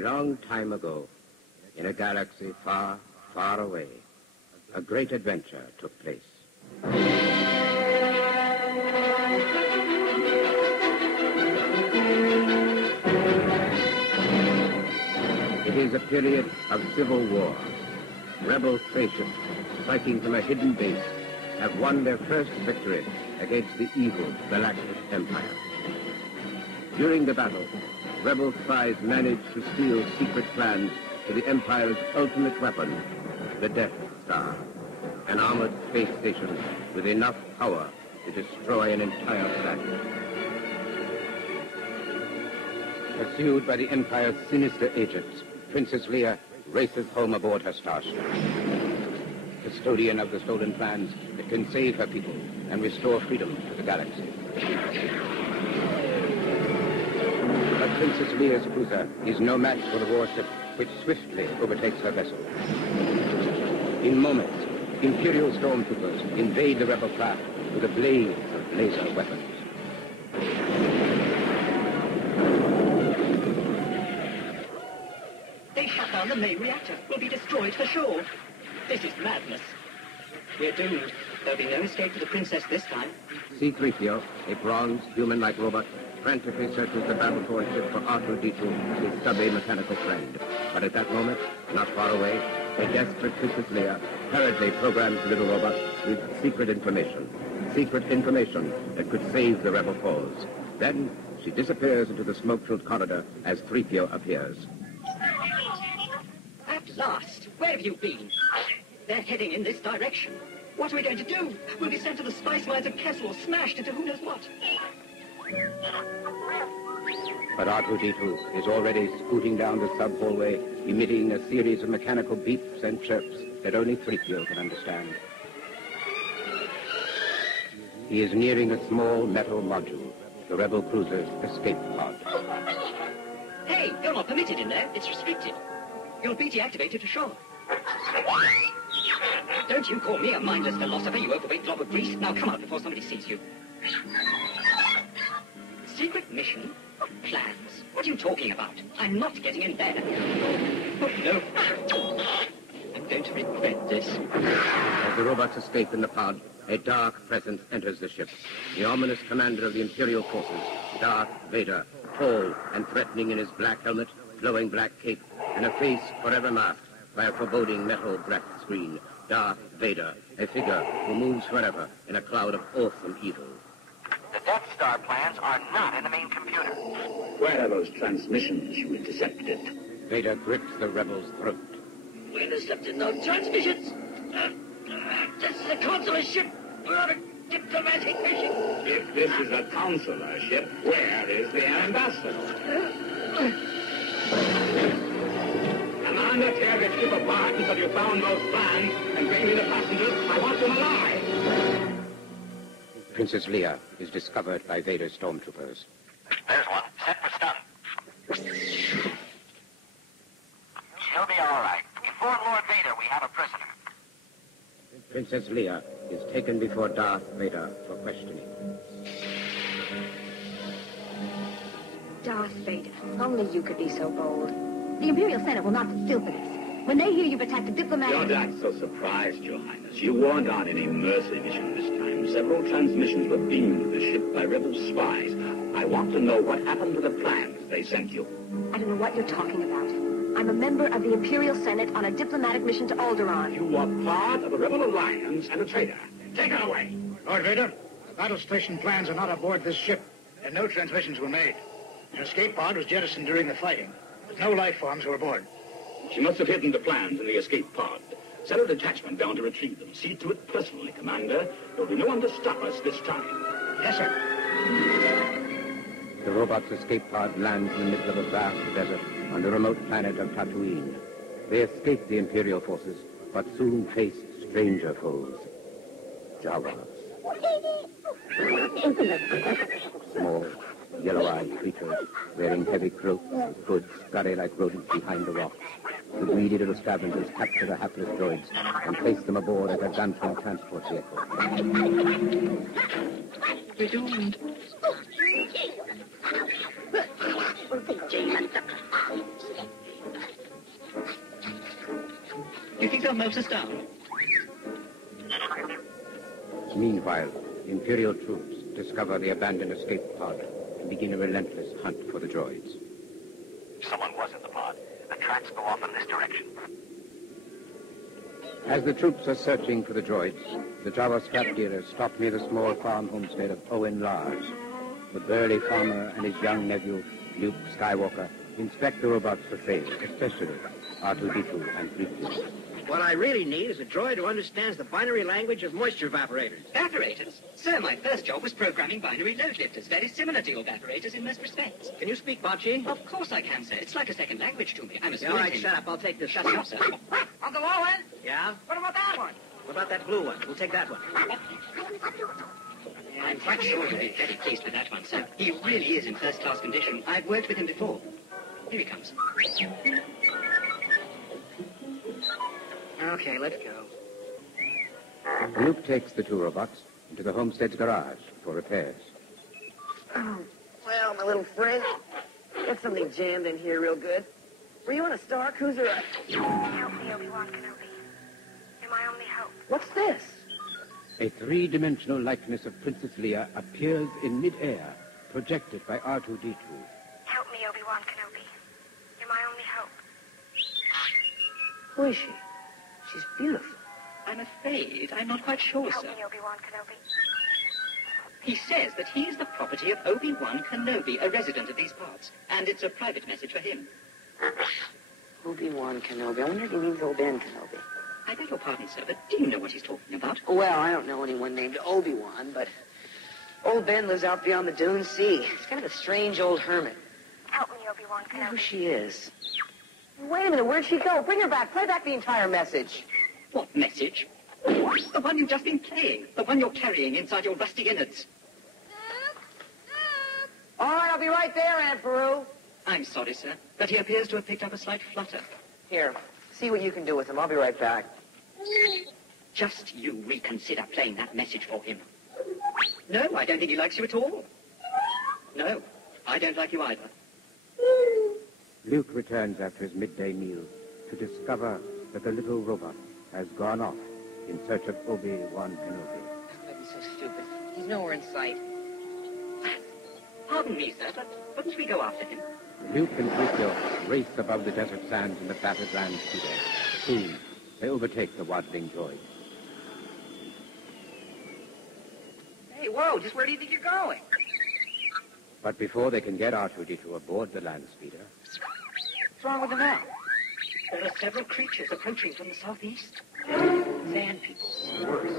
long time ago, in a galaxy far, far away, a great adventure took place. It is a period of civil war. Rebel spaceships, striking from a hidden base, have won their first victory against the evil Galactic Empire. During the battle, rebel spies managed to steal secret plans to the Empire's ultimate weapon, the Death Star, an armored space station with enough power to destroy an entire planet. Pursued by the Empire's sinister agents, Princess Leia races home aboard her starship. Custodian of the stolen plans that can save her people and restore freedom to the galaxy. But Princess Leia's cruiser is no match for the warship which swiftly overtakes her vessel. In moments, Imperial stormtroopers invade the rebel craft with a blaze of laser weapons. They shut down the main reactor. We'll be destroyed for sure. This is madness. We're doomed. There'll be no escape for the princess this time. C-3PO, a bronze, human-like robot, frantically searches the battle-torn ship for R2-D2, his stubby mechanical friend. But at that moment, not far away, a desperate Princess Leia hurriedly programs the little robot with secret information that could save the rebel cause. Then she disappears into the smoke-filled corridor as 3PO appears. At last! Where have you been? They're heading in this direction. What are we going to do? We'll be sent to the spice mines of Kessel or smashed into who knows what. But R2-D2 is already scooting down the sub-hallway, emitting a series of mechanical beeps and chirps that only 3PO can understand. He is nearing a small metal module, the rebel cruiser's escape pod. Hey, you're not permitted in there. It's restricted. You'll be deactivated to shore. Don't you call me a mindless philosopher, you overweight blob of grease. Now come out before somebody sees you. Secret mission? What plans? What are you talking about? I'm not getting in there. Oh, no. I'm going to regret this. As the robots escape in the pod, a dark presence enters the ship. The ominous commander of the Imperial forces, Darth Vader, tall and threatening in his black helmet, flowing black cape, and a face forever masked by a foreboding metal breath screen. Darth Vader, a figure who moves forever in a cloud of awesome evil. The Death Star plans are not in the main computer. Where are those transmissions you intercepted? Vader grips the rebel's throat. We intercepted no transmissions. This is a consular ship. We're on a diplomatic mission. If this is a consular ship, where is the ambassador? Commander, tear the ship apart until you found those plans and bring me the passengers. I want them alive. Princess Leia is discovered by Vader's stormtroopers. There's one. Set for stun. She'll be all right. Inform Lord Vader we have a prisoner. Princess Leia is taken before Darth Vader for questioning. Darth Vader, only you could be so bold. The Imperial Senate will not sit still for this. When they hear you've attacked a diplomatic... You're not so surprised, Your Highness. You weren't on any mercy mission this time. Several transmissions were beamed to the ship by rebel spies. I want to know what happened to the plans they sent you. I don't know what you're talking about. I'm a member of the Imperial Senate on a diplomatic mission to Alderaan. You are part of a rebel alliance and a traitor. Take her away. Lord Vader, the battle station plans are not aboard this ship, and no transmissions were made. An escape pod was jettisoned during the fighting, but no life forms were aboard. She must have hidden the plans in the escape pod. Send a detachment down to retrieve them. See to it personally, Commander. There'll be no one to stop us this time. Yes, sir. The robot's escape pod lands in the middle of a vast desert on the remote planet of Tatooine. They escape the Imperial forces, but soon face stranger foes. Jawas. Small, yellow-eyed creatures wearing heavy cloaks and hoods scurry like rodents behind the rocks. The greedy little scavengers capture the hapless droids and place them aboard as a gun-from transport vehicle. We're doomed. your motors down. Meanwhile, Imperial troops discover the abandoned escape pod and begin a relentless hunt for the droids. Someone was in the pod. The tracks go off in this direction. As the troops are searching for the droids, the Jawa scrap dealers stop near the small farm homestead of Owen Lars. The burly farmer and his young nephew, Luke Skywalker, inspect the robots for sale, especially R2-D2 and 3PO. What I really need is a droid who understands the binary language of moisture evaporators. Evaporators? Sir, my first job was programming binary load lifters, very similar to your evaporators in most respects. Can you speak Bocce? Of course I can, sir. It's like a second language to me. I'm a Yeah, all right, student. shut up. I'll take this. Shut up, sir. Uncle Owen? Yeah? What about that one? What about that blue one? We'll take that one. I'm quite sure you'll be very pleased with that one, sir. He really is in first-class condition. I've worked with him before. Here he comes. Okay, let's go. Luke takes the two robots into the homestead's garage for repairs. Oh, well, my little friend, got something jammed in here real good. Were you on a Star Cruiser? Help me, Obi-Wan Kenobi. You're my only hope. What's this? A three-dimensional likeness of Princess Leia appears in mid-air, projected by R2-D2. Help me, Obi-Wan Kenobi. You're my only hope. Who is she? She's beautiful. I'm afraid I'm not quite sure, Help sir. me, Obi-Wan Kenobi. He says that he's the property of Obi-Wan Kenobi, a resident of these parts, and it's a private message for him. Obi-Wan Kenobi. I wonder if he means old Ben Kenobi. I beg your pardon, sir, but do you know what he's talking about? Well, I don't know anyone named Obi-Wan, but old Ben lives out beyond the Dune Sea. He's kind of a strange old hermit. Help me, Obi-Wan I know who Kenobi. she is. Wait a minute, where'd she go? Bring her back. Play back the entire message. What message? The one you've just been playing. The one you're carrying inside your rusty innards. All right, I'll be right there, Aunt Peru. I'm sorry, sir, but he appears to have picked up a slight flutter. Here, see what you can do with him. I'll be right back. Just you reconsider playing that message for him. No, I don't think he likes you at all. No, I don't like you either. Luke returns after his midday meal to discover that the little robot has gone off in search of Obi-Wan Kenobi. That'd be so stupid. He's nowhere in sight. Pardon me, sir, but wouldn't we go after him? Luke and 3PO race above the desert sands in the battered land speeder. Soon, they overtake the waddling droid. Hey, whoa, just where do you think you're going? But before they can get R2-D2 aboard the land speeder, What's wrong with the now? There are several creatures approaching from the southeast. Sand people. Worse.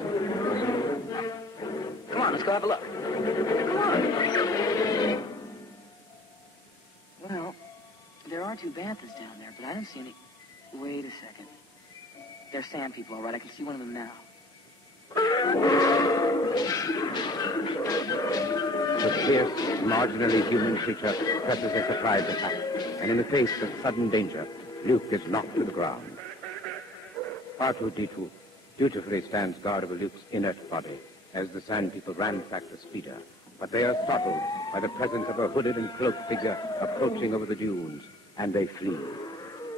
Come on, let's go have a look. Come on. Well, there are two banthas down there, but I don't see any... Wait a second. They're sand people, all right. I can see one of them now. the fierce, marginally human creature presses a surprise attack, and in the face of sudden danger, Luke is knocked to the ground. R2-D2 dutifully stands guard over Luke's inert body as the Sand People ransack the speeder, but they are startled by the presence of a hooded and cloaked figure approaching over the dunes, and they flee.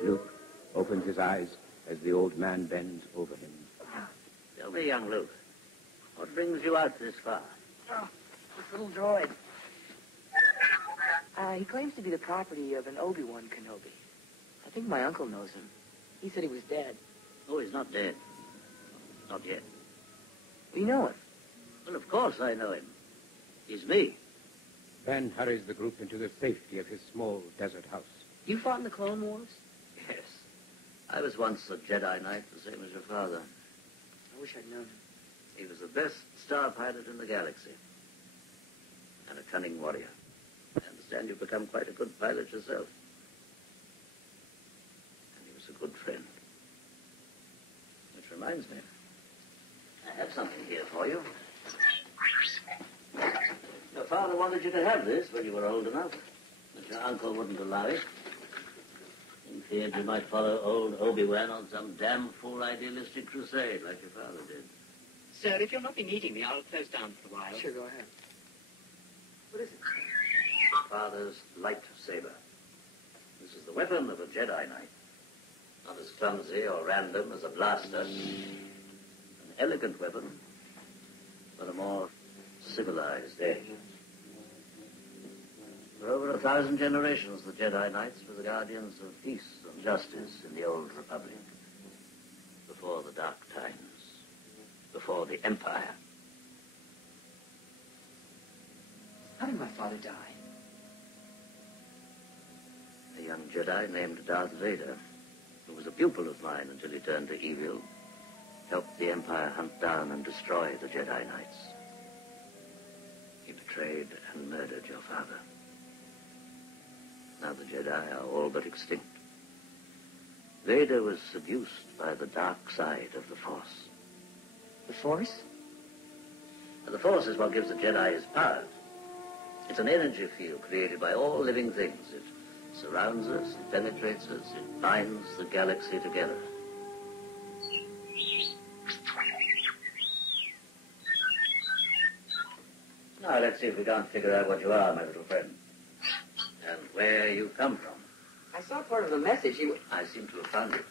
Luke opens his eyes as the old man bends over him. Tell me, young Luke, what brings you out this far? Oh, this little droid. He claims to be the property of an Obi-Wan Kenobi. I think my uncle knows him. He said he was dead. Oh, he's not dead. Not yet. You know him? Well, of course I know him. He's me. Ben hurries the group into the safety of his small desert house. You fought in the Clone Wars? Yes. I was once a Jedi Knight, the same as your father. I wish I'd known him. He was the best star pilot in the galaxy. And a cunning warrior. I understand you've become quite a good pilot yourself. And he was a good friend. Which reminds me, I have something here for you. Your father wanted you to have this when you were old enough, but your uncle wouldn't allow it. He feared you might follow old Obi-Wan on some damn fool idealistic crusade like your father did. Sir, if you'll not be needing me, I'll close down for a while. Sure, go ahead. What is it? Your father's lightsaber. This is the weapon of a Jedi Knight. Not as clumsy or random as a blaster. An elegant weapon, but a more civilized age. For over 1,000 generations, the Jedi Knights were the guardians of peace and justice in the Old Republic. Before the Dark Times. Before the Empire. How did my father die? A young Jedi named Darth Vader, who was a pupil of mine until he turned to evil, helped the Empire hunt down and destroy the Jedi Knights. He betrayed and murdered your father. Now the Jedi are all but extinct. Vader was seduced by the dark side of the Force. The Force? And the Force is what gives the Jedi his power. It's an energy field created by all living things. It surrounds us, it penetrates us, it binds the galaxy together. Now, let's see if we can't figure out what you are, my little friend. And where you come from. I saw part of the message. I seem to have found it.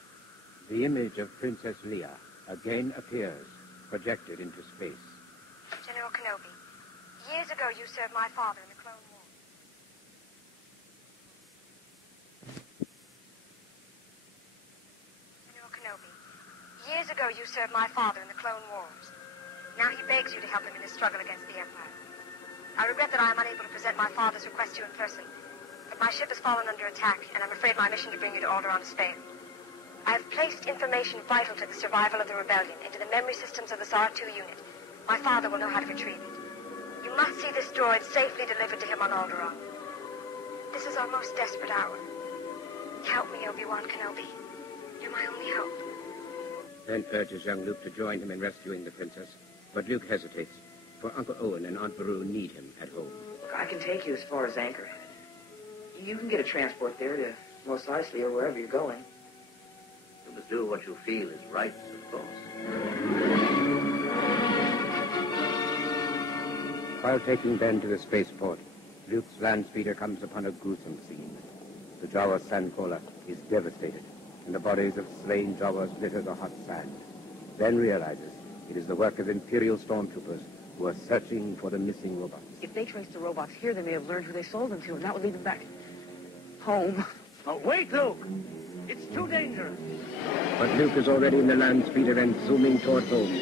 The image of Princess Leia again appears, projected into space. General Kenobi, years ago you served my father in the Clone Wars. General Kenobi, years ago you served my father in the Clone Wars. Now he begs you to help him in his struggle against the Empire. I regret that I am unable to present my father's request to you in person, but my ship has fallen under attack, and I'm afraid my mission to bring you to Alderaan has failed. I have placed information vital to the survival of the rebellion into the memory systems of this R2 unit. My father will know how to retrieve it. You must see this droid safely delivered to him on Alderaan. This is our most desperate hour. Help me, Obi-Wan Kenobi. You're my only hope. Ben urges young Luke to join him in rescuing the princess, but Luke hesitates, for Uncle Owen and Aunt Beru need him at home. Look, I can take you as far as Anchorhead. You can get a transport there to Mos Eisley or wherever you're going. You must do what you feel is right, of course. While taking Ben to the spaceport, Luke's land speeder comes upon a gruesome scene. The Jawa Sandcola is devastated, and the bodies of slain Jawas litter the hot sand. Ben realizes it is the work of Imperial stormtroopers who are searching for the missing robots. If they trace the robots here, they may have learned who they sold them to, and that would lead them back home. Oh, wait, Luke! It's too dangerous. But Luke is already in the land speeder and zooming toward home.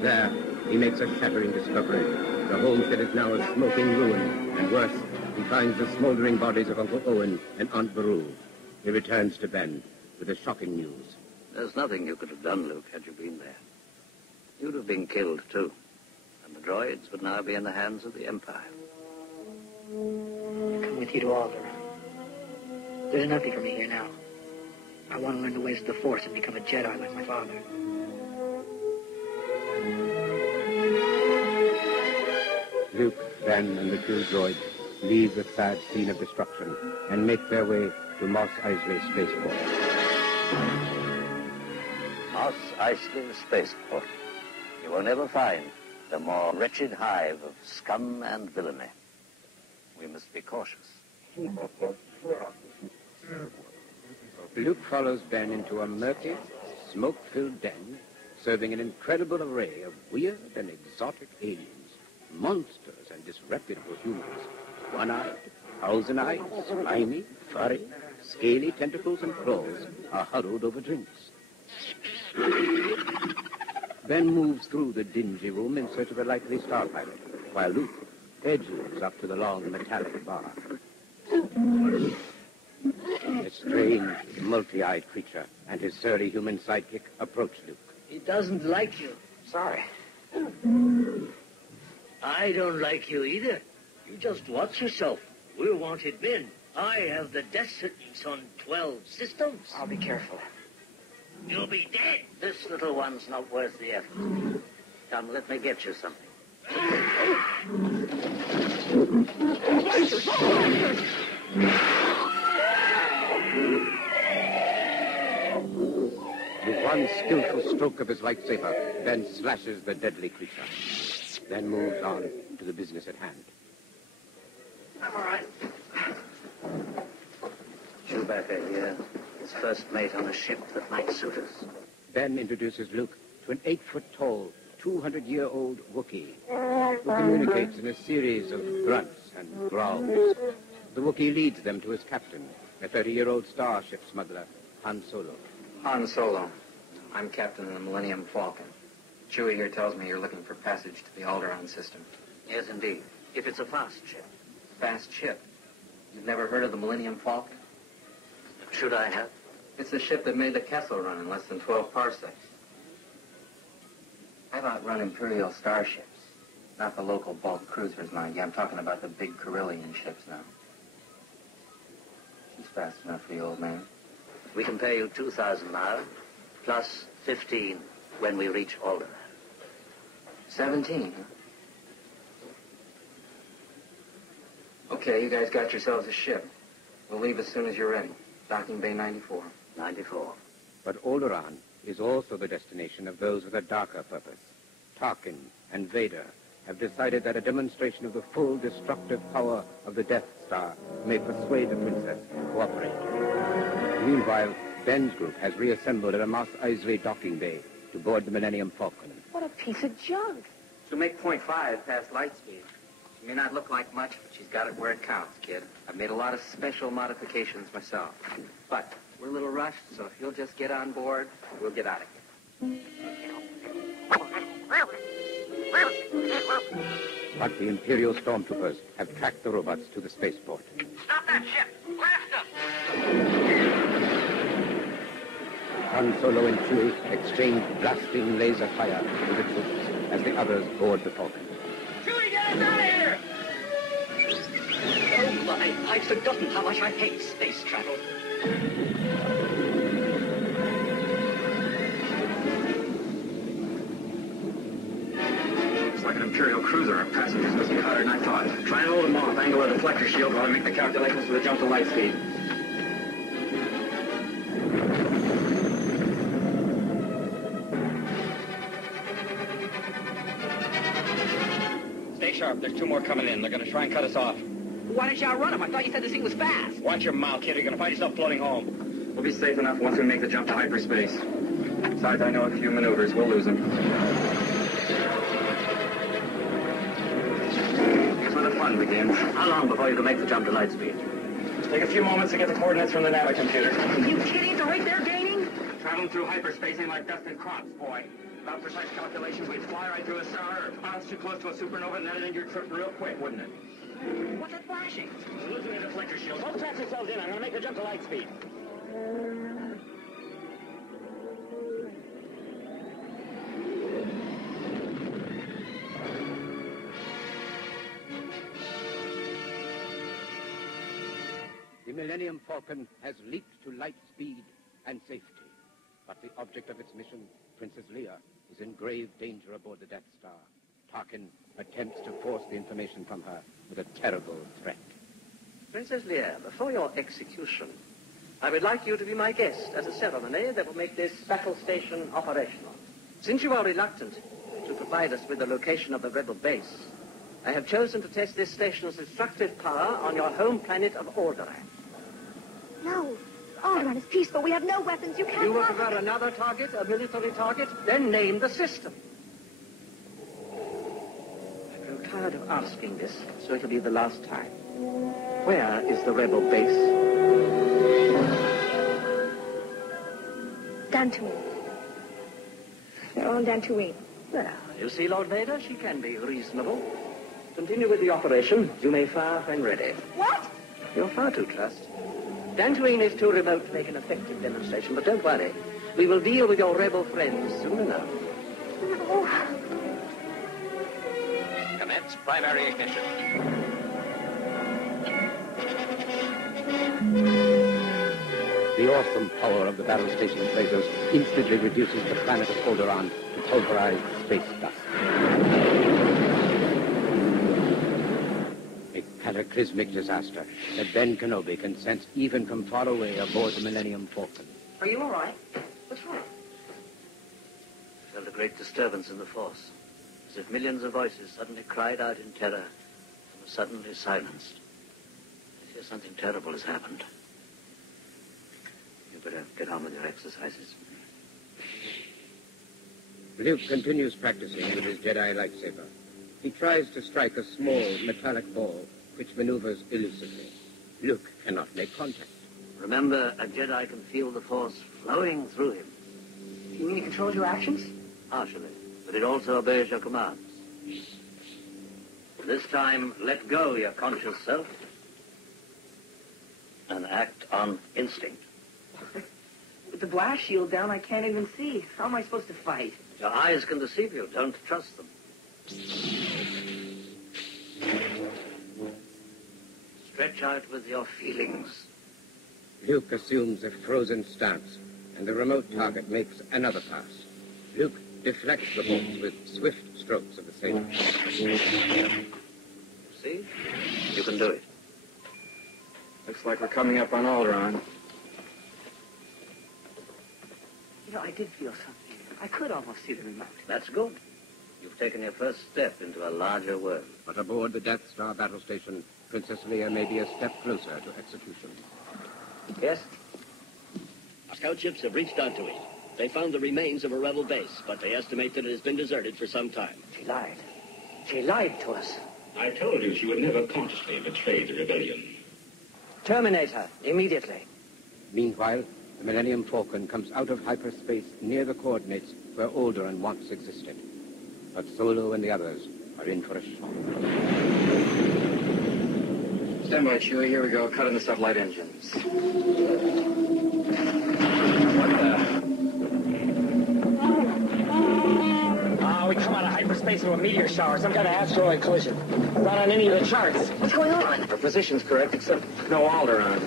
There, he makes a shattering discovery. The homestead is now a smoking ruin, and worse, he finds the smoldering bodies of Uncle Owen and Aunt Beru. He returns to Ben with the shocking news. There's nothing you could have done, Luke, had you been there. You'd have been killed, too. And the droids would now be in the hands of the Empire. I'll come with you to Alderaan. There's nothing for me here now. I want to learn the ways of the Force and become a Jedi like my father. Luke, Ben, and the two droids leave the sad scene of destruction and make their way to Mos Eisley Spaceport. Mos Eisley Spaceport. You will never find the more wretched hive of scum and villainy. We must be cautious. Luke follows Ben into a murky, smoke-filled den, serving an incredible array of weird and exotic aliens, monsters and disreputable humans, one-eyed, thousand-eyed, slimy, furry, scaly tentacles and claws are huddled over drinks. Ben moves through the dingy room in search of a likely star pilot, while Luke edges up to the long metallic bar. A strange, multi-eyed creature and his surly human sidekick approach Luke. He doesn't like you. Sorry. I don't like you either. You just watch yourself. We're wanted men. I have the death sentence on 12 systems. I'll be careful. You'll be dead. This little one's not worth the effort. Come, let me get you something. With one skillful stroke of his lightsaber, Ben slashes the deadly creature, then moves on to the business at hand. I'm all right. Chewbacca here. as first mate on a ship that might suit us. Ben introduces Luke to an 8-foot-tall, 200-year-old Wookiee who communicates in a series of grunts and growls. The Wookiee leads them to his captain, a 30-year-old starship smuggler, Han Solo. Han Solo. I'm captain of the Millennium Falcon. Chewie here tells me you're looking for passage to the Alderaan system. Yes, indeed. If it's a fast ship. Fast ship? You've never heard of the Millennium Falcon? Should I have? It's the ship that made the Kessel run in less than 12 parsecs. I've outrun Imperial starships. Not the local bulk cruisers, mind you. I'm talking about the big Carillion ships now. She's fast enough for you, old man. We can pay you 2,000 now, plus 15 when we reach Alderaan. 17, huh? Okay, you guys got yourselves a ship. We'll leave as soon as you're ready. Docking Bay 94. 94. But Alderaan is also the destination of those with a darker purpose. Tarkin and Vader have decided that a demonstration of the full destructive power of the Death Star may persuade the princess to cooperate. Meanwhile, Ben's group has reassembled at a Mos Eisley docking bay to board the Millennium Falcon. What a piece of junk. She'll make 0.5 past light speed. She may not look like much, but she's got it where it counts, kid. I've made a lot of special modifications myself. But we're a little rushed, so if you'll just get on board, we'll get out of here. But the Imperial stormtroopers have tracked the robots to the spaceport. Stop that ship! Blast them! Han Solo and Chewie exchange blasting laser fire with the troops as the others board the Falcon. Chewie, get us out of here! Oh, my, I'd forgotten how much I hate space travel. It's like an Imperial cruiser. Our passengers must be hotter than I thought. Try and hold them off. Angle the deflector shield while I make the calculations for the jump to light speed. Stay sharp. There's 2 more coming in. They're going to try and cut us off. Why didn't you outrun him? I thought you said this thing was fast. Watch your mouth, kid. You're going to find yourself floating home. We'll be safe enough once we make the jump to hyperspace. Besides, I know a few maneuvers. We'll lose them. Here's where the fun begins. How long before you can make the jump to light speed? Take a few moments to get the coordinates from the Navi computer. Are you kidding? At the rate they're gaining? Traveling through hyperspace ain't like dust and crops, boy. Without precise calculations, we'd fly right through a star or bounce too close to a supernova and that'd end your trip real quick, wouldn't it? What's that flashing? We're losing the deflector shield. Don't trap yourselves in. I'm going to make the jump to light speed. The Millennium Falcon has leaped to light speed and safety. But the object of its mission, Princess Leia, is in grave danger aboard the Death Star. Tarkin attempts to force the information from her with a terrible threat. Princess Leia, before your execution, I would like you to be my guest at a ceremony that will make this battle station operational. Since you are reluctant to provide us with the location of the rebel base, I have chosen to test this station's destructive power on your home planet of Alderaan. No. Alderaan is peaceful. We have no weapons. You can't... You will prefer another target, a military target? Then name the system. I grow tired of asking this, so it'll be the last time. Where is the rebel base? Dantooine. They're on Dantooine. Well, you see, Lord Vader, she can be reasonable. Continue with the operation. You may fire when ready. What? You're far too trust. Dantooine is too remote to make an effective demonstration, but don't worry. We will deal with your rebel friends soon enough. Oh. Commence primary ignition. The awesome power of the battle station's lasers instantly reduces the planet of Alderaan to pulverized space dust. A cataclysmic disaster that Ben Kenobi can sense even from far away aboard the Millennium Falcon. Are you all right? What's wrong? I felt a great disturbance in the force, as if millions of voices suddenly cried out in terror and were suddenly silenced. I fear something terrible has happened. You better get on with your exercises. Luke continues practicing with his Jedi lightsaber. He tries to strike a small metallic ball, which maneuvers elusively. Luke cannot make contact. Remember, a Jedi can feel the Force flowing through him. You mean he controls your actions? Partially, but it also obeys your commands. This time, let go your conscious self and act on instinct. With the blast shield down, I can't even see. How am I supposed to fight? Your eyes can deceive you. Don't trust them. Stretch out with your feelings. Luke assumes a frozen stance, and the remote target makes another pass. Luke deflects the bolts with swift strokes of the saber. See? You can do it. Looks like we're coming up on Alderaan. You know, I did feel something. I could almost see the remote. That's good. You've taken your first step into a larger world. But aboard the Death Star battle station, Princess Leia may be a step closer to execution. Yes? Our scout ships have reached out to it. They found the remains of a rebel base, but they estimate that it has been deserted for some time. She lied. She lied to us. I told you she would never consciously betray the rebellion. Terminate her, immediately. Meanwhile, the Millennium Falcon comes out of hyperspace near the coordinates where Alderaan once existed. But Solo and the others are in for a shock. Stand by, Chewie. Here we go. Cut in the sublight engines. We come out of hyperspace into a meteor shower, some kind of asteroid collision. Not on any of the charts. What's going on? Our position's correct, except no Alderaan.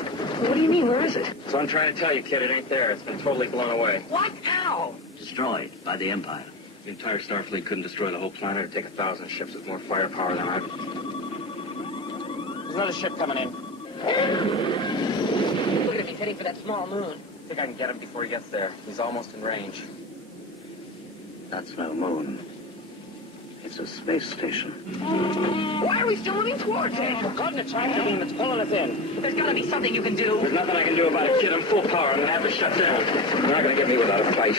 What do you mean? Where is it? So I'm trying to tell you, kid, it ain't there. It's been totally blown away. What? How? Destroyed by the Empire. The entire Starfleet couldn't destroy the whole planet. It'd take 1,000 ships with more firepower than I've... There's another ship coming in. Look at him. He's heading for that small moon. I think I can get him before he gets there. He's almost in range. That's no moon. It's a space station. Why are we still moving towards it? We're caught in a tractor beam that's pulling us in. There's got to be something you can do. There's nothing I can do about it, kid. I'm full power. I'm going to have to shut down. They're not going to get me without a fight.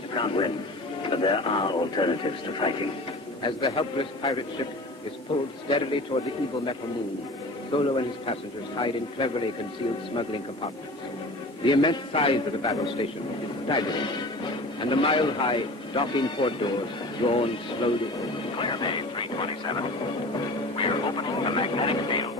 You can't win, but there are alternatives to fighting. As the helpless pirate ship is pulled steadily toward the evil metal moon, Solo and his passengers hide in cleverly concealed smuggling compartments. The immense size of the battle station is staggering, and the mile-high docking port doors yawn slowly open. Clear Bay 327. We're opening the magnetic field.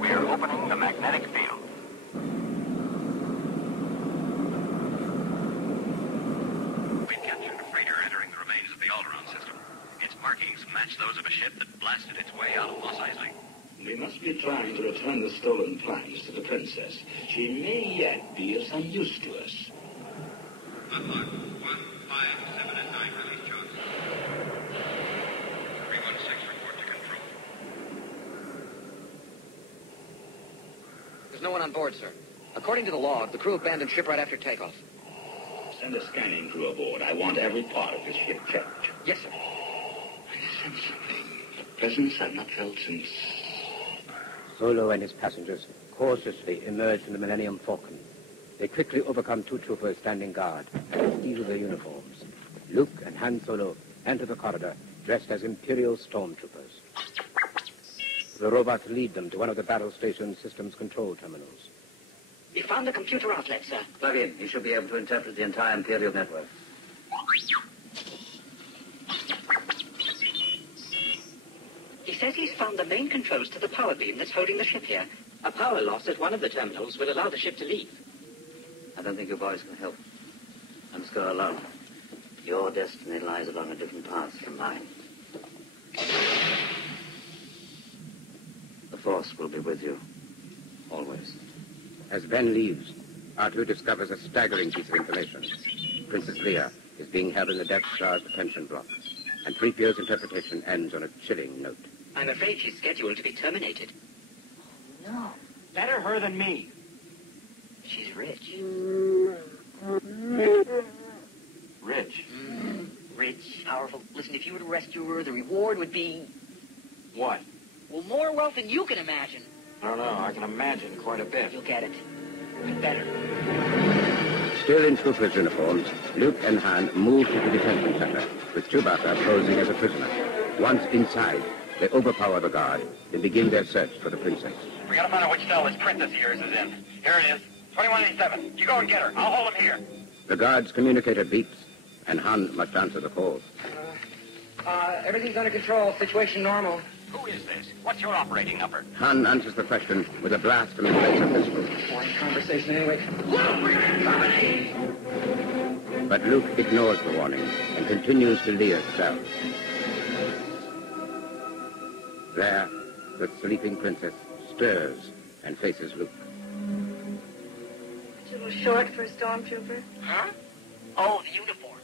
We're opening the magnetic field. We've captured a freighter entering the remains of the Alderaan system. Its markings match those of a ship that blasted its way out of Mos Eisley. We must be trying to return the stolen plans to the princess. She may yet be of some use to us. Unlock 1, 5, 7, and 9 release charts. 316 report to control. There's no one on board, sir. According to the log, the crew abandoned ship right after takeoff. Send a scanning crew aboard. I want every part of this ship checked. Yes, sir. I sense something. A presence I've not felt since... Solo and his passengers cautiously emerge from the Millennium Falcon. They quickly overcome two troopers standing guard and steal their uniforms. Luke and Han Solo enter the corridor dressed as Imperial stormtroopers. The robots lead them to one of the battle station system's control terminals. We found the computer outlet, sir. Plug in. You should be able to interpret the entire Imperial network. He says he's found the main controls to the power beam that's holding the ship here. A power loss at one of the terminals will allow the ship to leave. I don't think you boys can help. I must go alone. Your destiny lies along a different path from mine. The Force will be with you Always. As Ben leaves, R2 discovers a staggering piece of information. Princess Leia is being held in the Death Star's detention block, and 3PO's interpretation ends on a chilling note. I'm afraid she's scheduled to be terminated. No. Better her than me. She's rich. Rich? Rich, powerful. Listen, if you were to rescue her, the reward would be... What? Well, more wealth than you can imagine. I don't know. I can imagine quite a bit. You'll get it. Better. Still in troopers' uniforms, Luke and Han move to the detention center, with Chewbacca posing as a prisoner. Once inside, they overpower the guard and begin their search for the princess. We gotta find out which cell this princess of yours is in. Here it is. 2187. You go and get her. I'll hold him here. The guard's communicator beeps, and Han must answer the call. Everything's under control. Situation normal. Who is this? What's your operating number? Han answers the question with a blast from his laser pistol. Boring conversation anyway. But Luke ignores the warning and continues to Leia's cell. There, the sleeping princess stirs and faces Luke. It's a little short for a stormtrooper. Huh? Oh, the uniform.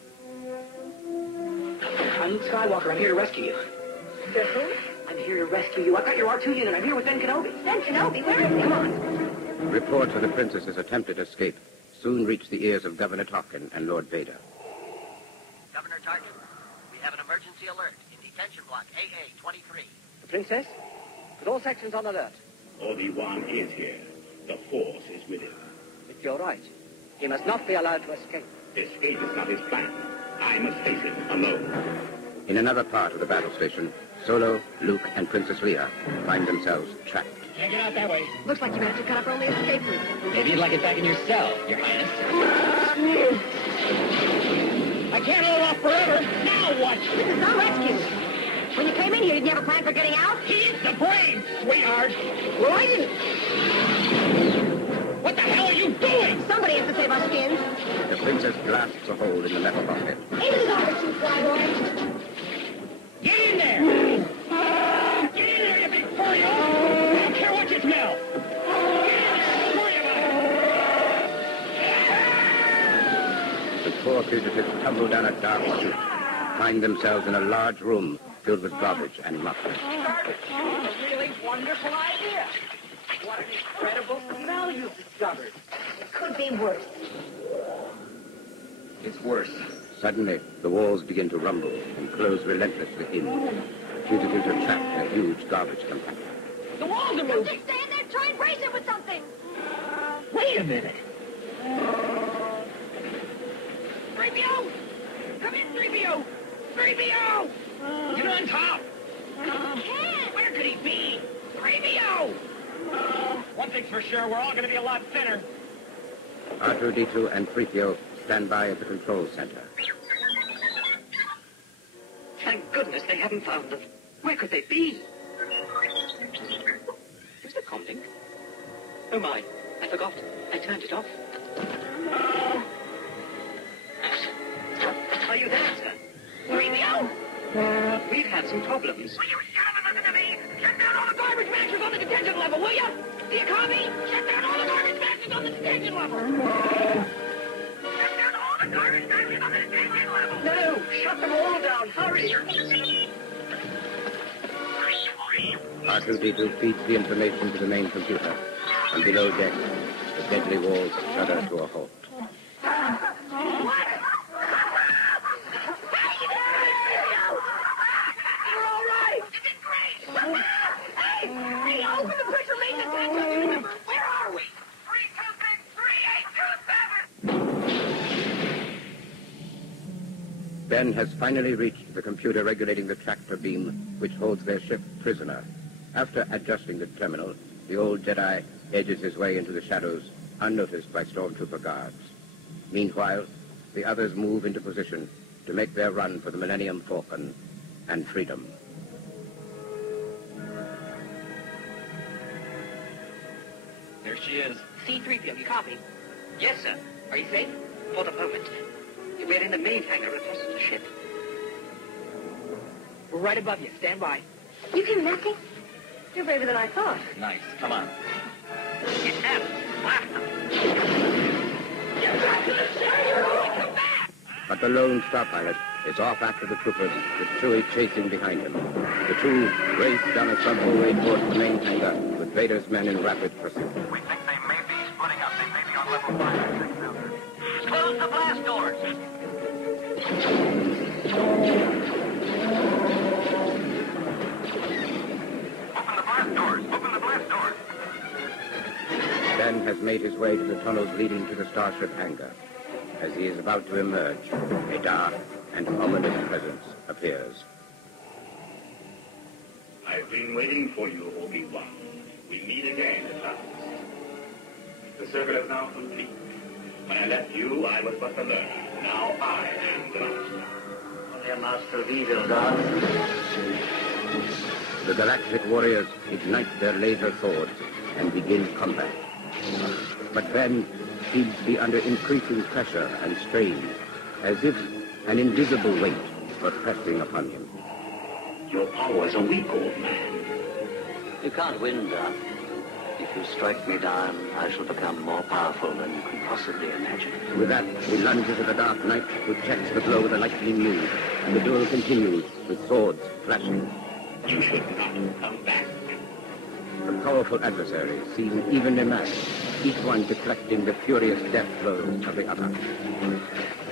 I'm Luke Skywalker. I'm here to rescue you. You're who? I'm here to rescue you. I've got your R2 unit. I'm here with Ben Kenobi. Ben Kenobi? Where is he? Come on. Reports of the princess's attempted escape soon reach the ears of Governor Tarkin and Lord Vader. Governor Tarkin, we have an emergency alert in detention block AA-23. The princess? Put all sections on alert. Obi-Wan is here. The Force is with him. It's your right. He must not be allowed to escape. Escape is not his plan. I must face it alone. In another part of the battle station, Solo, Luke, and Princess Leia find themselves trapped. Can't get out that way. Looks like you managed to cut up only escape route. Maybe you'd like it back in your cell, Your Highness. I can't hold off forever. Now what? This is no rescue. When you came in here, didn't you have a plan for getting out? He's the brain, sweetheart. Well, I didn't. What the hell are you doing? Somebody has to save our skins. The princess blasts a hole in the metal bucket. Into the garbage, you flyboy. Get in there! Get in there, you big furry! I don't care what you smell! Get in there, don't worry about it! The poor fugitives tumble down a dark chute, find themselves in a large room filled with garbage and muck. A really wonderful idea. What an incredible smell you've discovered. It could be worse. It's worse. Suddenly, the walls begin to rumble and close relentlessly in. Fugitives are trapped in a huge garbage compactor. The walls are Don't moving! just stand there. Try and brace it with something. Wait a minute! 3PO! Come in, 3PO! 3PO! Get on top! Where could he be? 3PO! One thing's for sure, we're all going to be a lot thinner. R2-D2 and 3PO stand by at the control center. Thank goodness they haven't found them. Where could they be? Is the comlink? Oh my, I forgot. I turned it off. Are you there, sir? 3PO! We've had some problems. Will you gentlemen listen to me? Shut down all the garbage mashers on the detention level, will you? Do you call me? Shut down all the garbage mashers on the detention level. Shut down all the garbage mashers on the detention level. No, shut them all down. Hurry. R2-D2 feeds the information to the main computer, and below deck, the deadly walls shudder to a halt. Open the pressure main detention! Where are we? 3263827! Ben has finally reached the computer regulating the tractor beam which holds their ship prisoner. After adjusting the terminal, the old Jedi edges his way into the shadows, unnoticed by stormtrooper guards. Meanwhile, the others move into position to make their run for the Millennium Falcon and freedom. There she is. C-3PO, you copy? Yes, sir. Are you safe? For the moment. We're in the main hangar across the ship. We're right above you. Stand by. You came nothing? You're braver than I thought. Nice. Come on. Get them. Blast them. Get back to the ship! Come back! But the lone star pilot is off after the troopers, with Chewie chasing behind him. The two race down a subway towards the main hangar, with Vader's men in rapid pursuit. We think they may be splitting up. They may be on level 5 or 6 now. Close the blast doors. Open the blast doors. Open the blast doors. Ben has made his way to the tunnels leading to the starship hangar. As he is about to emerge, a dark and ominous presence appears. I've been waiting for you, Obi-Wan. We meet again at last. The circle is now complete. When I left you, I was but the learner. Now I am the master. Only a master of evil, God. The galactic warriors ignite their laser swords and begin combat. But Ben seems to be under increasing pressure and strain, as if an invisible weight were pressing upon him. Your powers are weak, old man. You can't win, Doc. If you strike me down, I shall become more powerful than you can possibly imagine. With that, he lunges at the Dark Knight, who checks the blow with a lightning move, and the duel continues with swords flashing. You should not come back. The powerful adversaries seem evenly matched, each one deflecting the furious death blows of the other.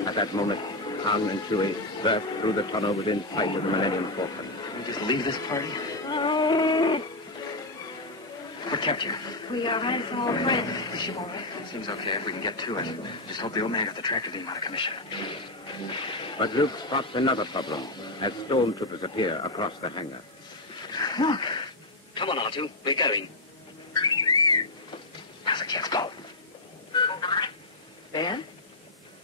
At that moment, Han and Chewie burst through the tunnel within sight of the Millennium Falcon. Can we just leave this party? What kept you? We are right, it's all friends. Is she all right? Seems okay if we can get to it. Just hope the old man got the tractor beam out of commission. But Luke spots another problem as stormtroopers appear across the hangar. Look. Come on, R2. We're going. Now's a chance. Go. Ben?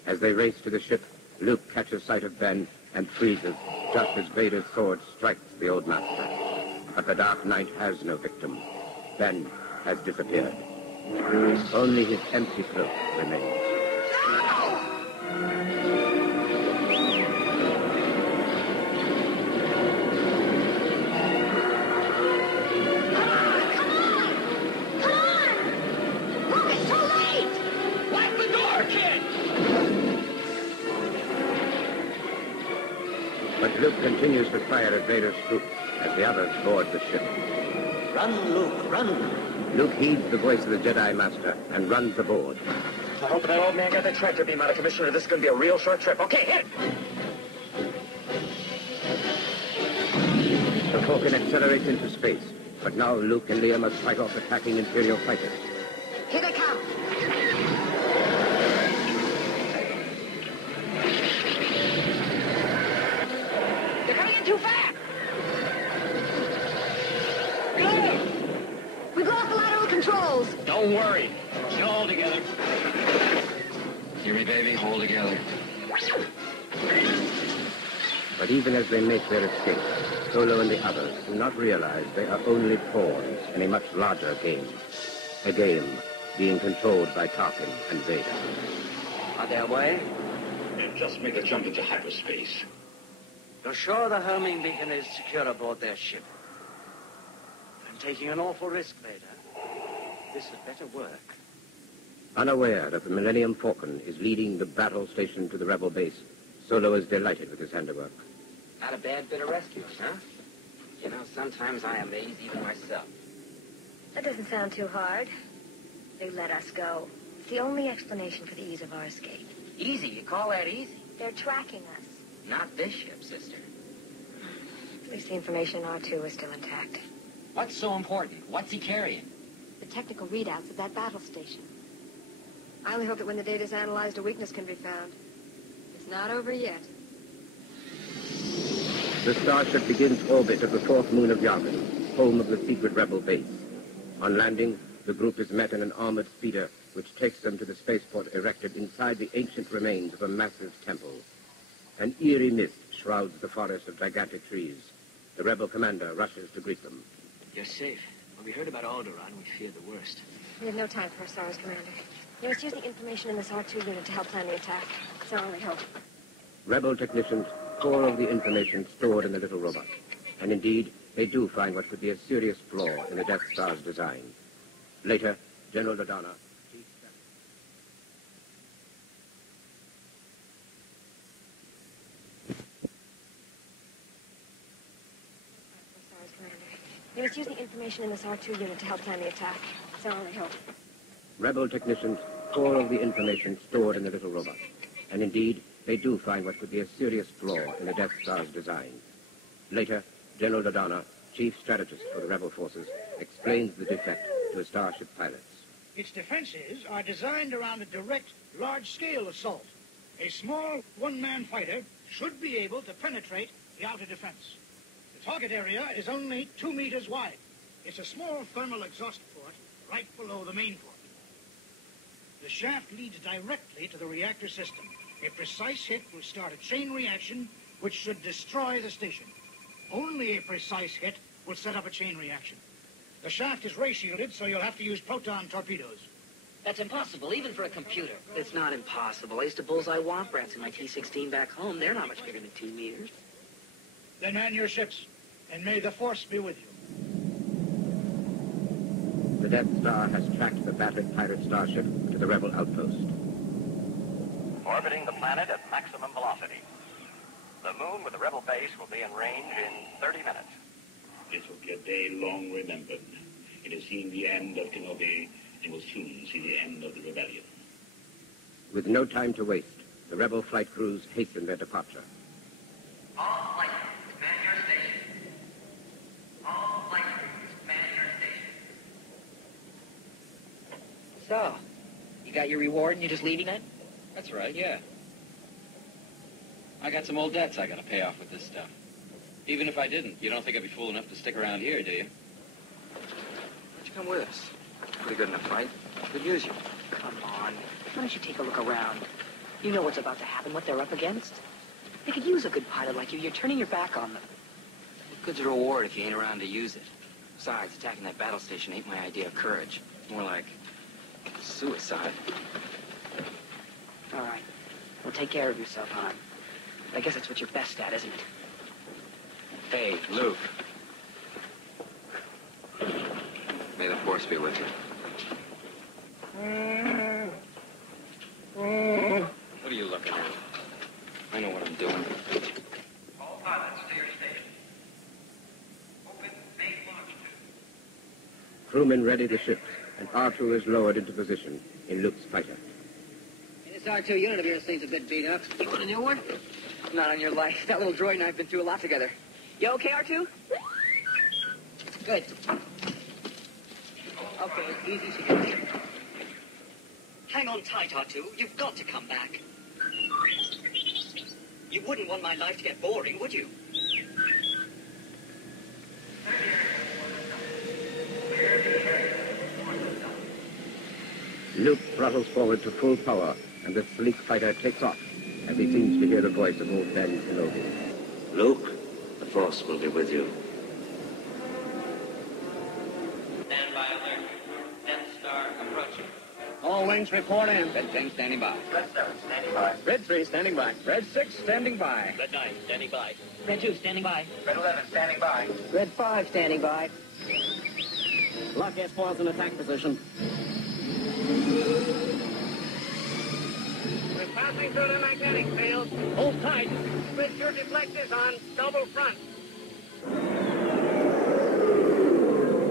As they race to the ship, Luke catches sight of Ben and freezes just as Vader's sword strikes the old master. But the Dark Knight has no victim. Ben has disappeared. Only his empty cloak remains. But Luke continues to fire at Vader's troops as the others board the ship. Run, Luke, run! Luke heeds the voice of the Jedi Master and runs aboard. I hope that old man got the tractor beam out of commission, or this is going to be a real short trip. Okay, hit! The Falcon accelerates into space, but now Luke and Leia must fight off attacking Imperial fighters. Here they come. They're coming in too fast! We've lost the lateral controls. Don't worry. It's all together. Hear me, baby? Hold together. But even as they make their escape, Solo and the others do not realize they are only pawns in a much larger game. A game being controlled by Tarkin and Vader. On their way? They've just made the jump into hyperspace. You're sure the homing beacon is secure aboard their ship? I'm taking an awful risk, Vader. This had better work. Unaware that the Millennium Falcon is leading the battle station to the rebel base, Solo is delighted with his handiwork. Not a bad bit of rescue, huh? You know, sometimes I amaze even myself. That doesn't sound too hard. They let us go. It's the only explanation for the ease of our escape. Easy? You call that easy? They're tracking us. Not this ship, sister. At least the information in R2 is still intact. What's so important? What's he carrying? The technical readouts of that battle station. I only hope that when the data's analyzed, a weakness can be found. It's not over yet. The starship begins orbit of the fourth moon of Yavin, home of the secret rebel base. On landing, the group is met in an armored speeder, which takes them to the spaceport erected inside the ancient remains of a massive temple. An eerie mist shrouds the forest of gigantic trees. The rebel commander rushes to greet them. You're safe. When we heard about Alderaan, we feared the worst. We have no time for our sorrows, Commander. You must use the information in this R2 unit to help plan the attack. It's our only hope. Rebel technicians pour over the information stored in the little robot. And indeed, they do find what could be a serious flaw in the Death Star's design. Later, General Dodonna, You must use the information in this R2 unit to help plan the attack. It's our only hope. rebel technicians pour over the information stored in the little robot. And indeed, they do find what could be a serious flaw in the Death Star's design. Later, General Dodonna, chief strategist for the rebel forces, explains the defect to his Starship pilots. Its defenses are designed around a direct, large-scale assault. A small one-man fighter should be able to penetrate the outer defense. The target area is only 2 meters wide. It's a small thermal exhaust port right below the main port. The shaft leads directly to the reactor system. A precise hit will start a chain reaction which should destroy the station. Only a precise hit will set up a chain reaction. The shaft is ray-shielded, so you'll have to use proton torpedoes. That's impossible, even for a computer. It's not impossible. I used to bullseye womp rats in my T-16 back home. They're not much bigger than 2 meters. Then man your ships, and may the Force be with you. The Death Star has tracked the battered pirate starship to the rebel outpost. Orbiting the planet at maximum velocity. The moon with the rebel base will be in range in 30 minutes. This will be a day long remembered. It has seen the end of Kenobi and will soon see the end of the rebellion. With no time to waste, the rebel flight crews hasten their departure. All flight crews, man your station. All flight crews, man your station. So, you got your reward and you're just leaving it? That's right, yeah. I got some old debts I gotta pay off with this stuff. Even if I didn't, you don't think I'd be fool enough to stick around here, do you? Why don't you come with us? Pretty good in a fight. Could use you. Come on. Why don't you take a look around? You know what's about to happen, what they're up against. They could use a good pilot like you. You're turning your back on them. What good's a reward if you ain't around to use it? Besides, attacking that battle station ain't my idea of courage. More like suicide. All right. Well, take care of yourself, hon. I guess that's what you're best at, isn't it? Hey, Luke. May the Force be with you. What are you looking at? I know what I'm doing. All pilots, to your station. Open main launch tube. Crewmen ready the ships, and R2 is lowered into position in Luke's fighter. This R2 unit of yours seems a bit beat up. You want a new one? Not on your life. That little droid and I have been through a lot together. You okay, R2? Good. Okay, easy she goes. Hang on tight, R2. You've got to come back. You wouldn't want my life to get boring, would you? Luke throttles forward to full power, and the sleek fighter takes off as he seems to hear the voice of old Ben Kenobi. Luke, the Force will be with you. Stand by alert. Death Star approaching. All wings report in. Red 10 standing by. Red 7 standing by. Red 3 standing by. Red 6 standing by. Red 9 standing by. Red 2 standing by. Red 11 standing by. Red 5 standing by. Lock S-foils in attack position. We're passing through the magnetic field. Hold tight. Switch your deflectors on double front.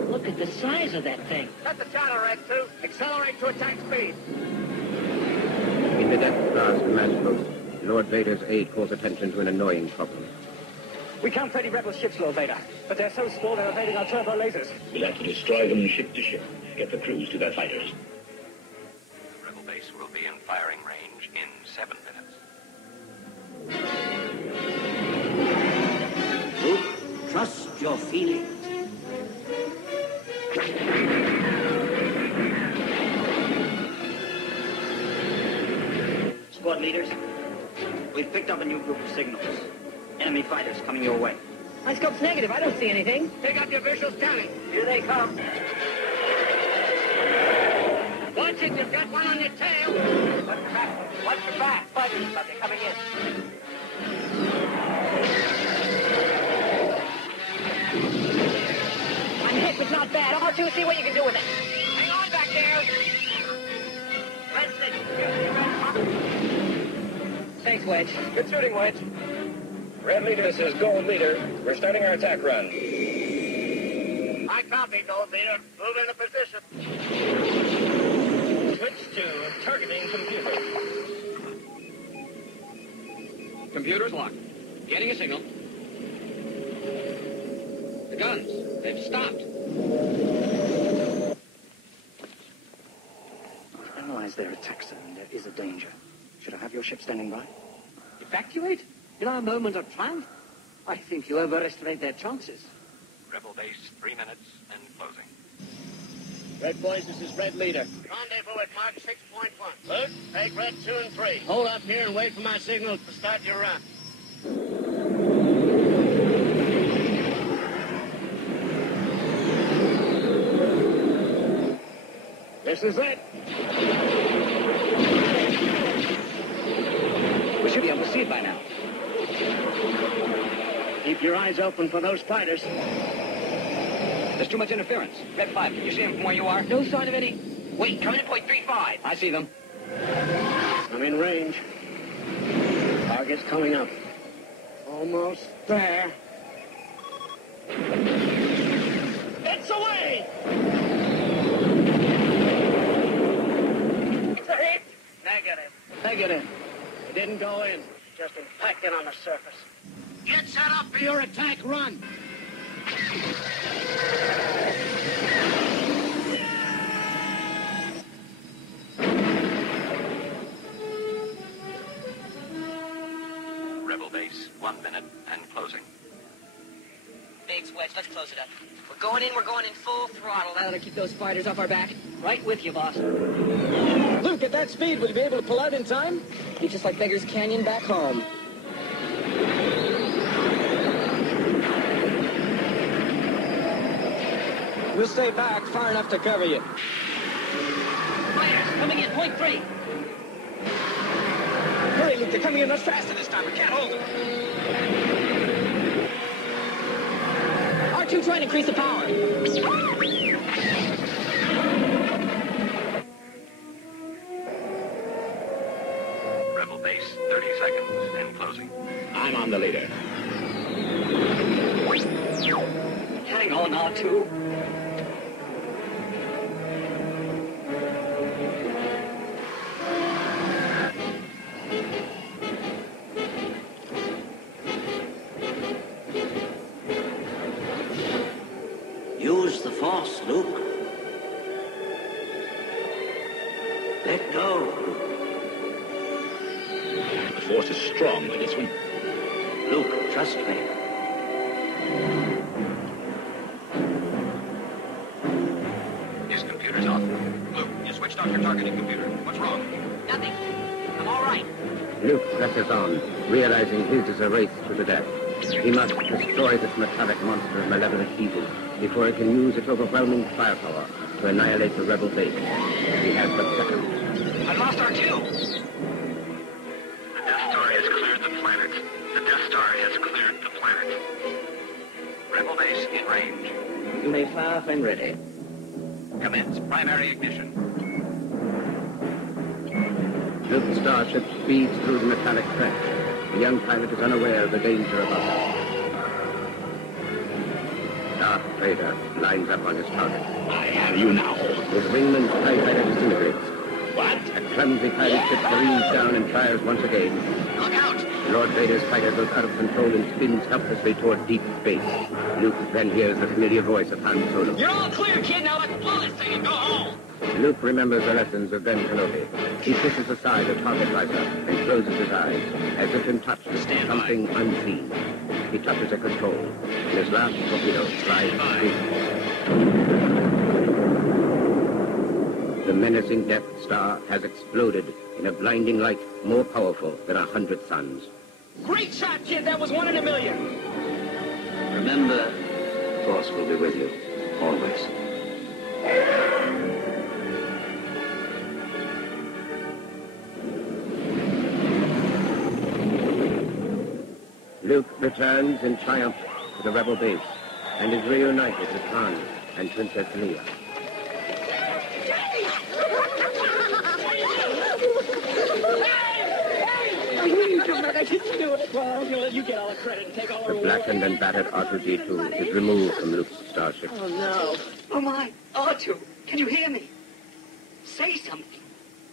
Look at the size of that thing. Set the throttle, Red 2. Accelerate to attack speed. In the Death Star's command post, Lord Vader's aide calls attention to an annoying problem. We count 30 rebel ships, Lord Vader, but they're so small they're evading our turbo lasers. We'll have to destroy them ship to ship. Get the crews to their fighters. The rebel base will be in firing range in 7 minutes. Luke, trust your feelings. Squad leaders, we've picked up a new group of signals. Enemy fighters coming your way. My scope's negative. I don't see anything. Take up your visual scanning. Here they come. Watch it, you've got one on your tail. Watch your back. Watch your back. Fighters, but they're coming in. I'm hit, but not bad. R2, see what you can do with it. Hang on Thanks, Wedge. Good shooting, Wedge. Red leader, this is Gold leader. We're starting our attack run. I copy, Gold leader. Move into position. Switch to targeting computer. Computer's locked. Getting a signal. The guns, they've stopped. I've analyzed their attacks, and there is a danger. Should I have your ship standing by? Evacuate? In our moment of triumph? I think you overestimate their chances. Rebel base, 3 minutes, and closing. Red boys, this is Red leader. Rendezvous at Mark 6.1. Luke, take Red 2 and 3. Hold up here and wait for my signal to start your run. This is it. We should be able to see it by now. Keep your eyes open for those fighters. There's too much interference. Red 5, can you see them from where you are? No sign of any. Wait, come in at point 3-5. I see them. I'm in range. Target's coming up. Almost there. It's away! It's a hit! Negative. Negative. It didn't go in. Just impacted on the surface. Get set up for your attack run. Rebel base, 1 minute, and closing. Biggs, Wedge, let's close it up. We're going in full throttle. Now to keep those fighters off our back. Right with you, boss. Luke, at that speed, will you be able to pull out in time? Be just like Beggar's Canyon back home. We'll stay back far enough to cover you. Fighters, coming in, point 3. Hurry, Luke, they're coming in much faster this time. We can't hold them. R2 trying to increase the power. Rebel base, 30 seconds, and closing. I'm on the leader. Hang on, R2. Use the Force, Luke. Let go. The Force is strong with this one. Luke, trust me. His computer's off. Luke, you switched off your targeting computer. What's wrong? Nothing. I'm all right. Luke presses on, realizing his is a race to the death. He must destroy this metallic monster of malevolent evil before he can use its overwhelming firepower to annihilate the rebel base. He has but seconds. I lost R2. The Death Star has cleared the planet. The Death Star has cleared the planet. Rebel base in range. You may fire when ready. Commence primary ignition. Luke's starship speeds through the metallic trench. The young pilot is unaware of the danger above him. Darth Vader lines up on his target. I have you now. His wingman's TIE fighter disintegrates. What? A clumsy pilot ship careens down and fires once again. Look out! Lord Vader's fighter goes out of control and spins helplessly toward deep space. Luke then hears the familiar voice of Han Solo. You're all clear, kid. Now let's blow this thing and go home. Luke remembers the lessons of Ben Kenobi. He pushes aside the target rifle and closes his eyes, as if in touch with something unseen. He touches a control, and his last torpedo flies free. The menacing Death Star has exploded in a blinding light more powerful than 100 suns. Great shot, kid. That was 1 in a million. Remember, Force will be with you, always. Luke returns in triumph to the rebel base and is reunited with Han and Princess Leia. Daddy! it. I didn't do it. Well, I'm going to let you get all the credit and take all the The reward. blackened and battered R2-D2 is removed from Luke's starship. Oh, no. Oh, my. R2, can you hear me? Say something.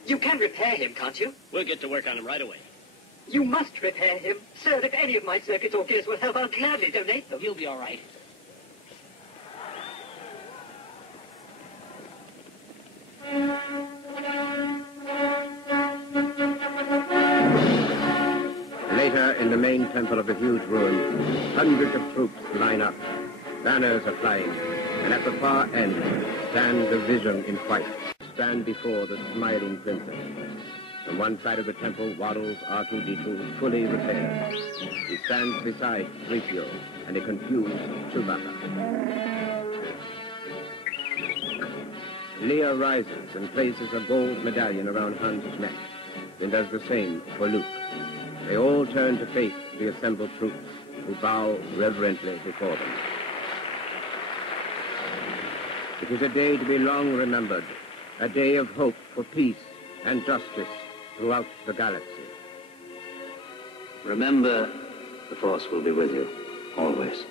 You can repair him, can't you? We'll get to work on him right away. You must repair him. Sir, if any of my circuits or gears will help, I'll gladly donate them. You'll be all right. Later, in the main temple of the huge ruin, hundreds of troops line up. Banners are flying, and at the far end stands a vision in white. Stand before the smiling princess. From one side of the temple waddles R2-D2, fully repaired. He stands beside 3PO and a confused Chewbacca. Leia rises and places a gold medallion around Han's neck, then does the same for Luke. They all turn to face the assembled troops, who bow reverently before them. It is a day to be long remembered, a day of hope for peace and justice throughout the galaxy. Remember, the Force will be with you, always.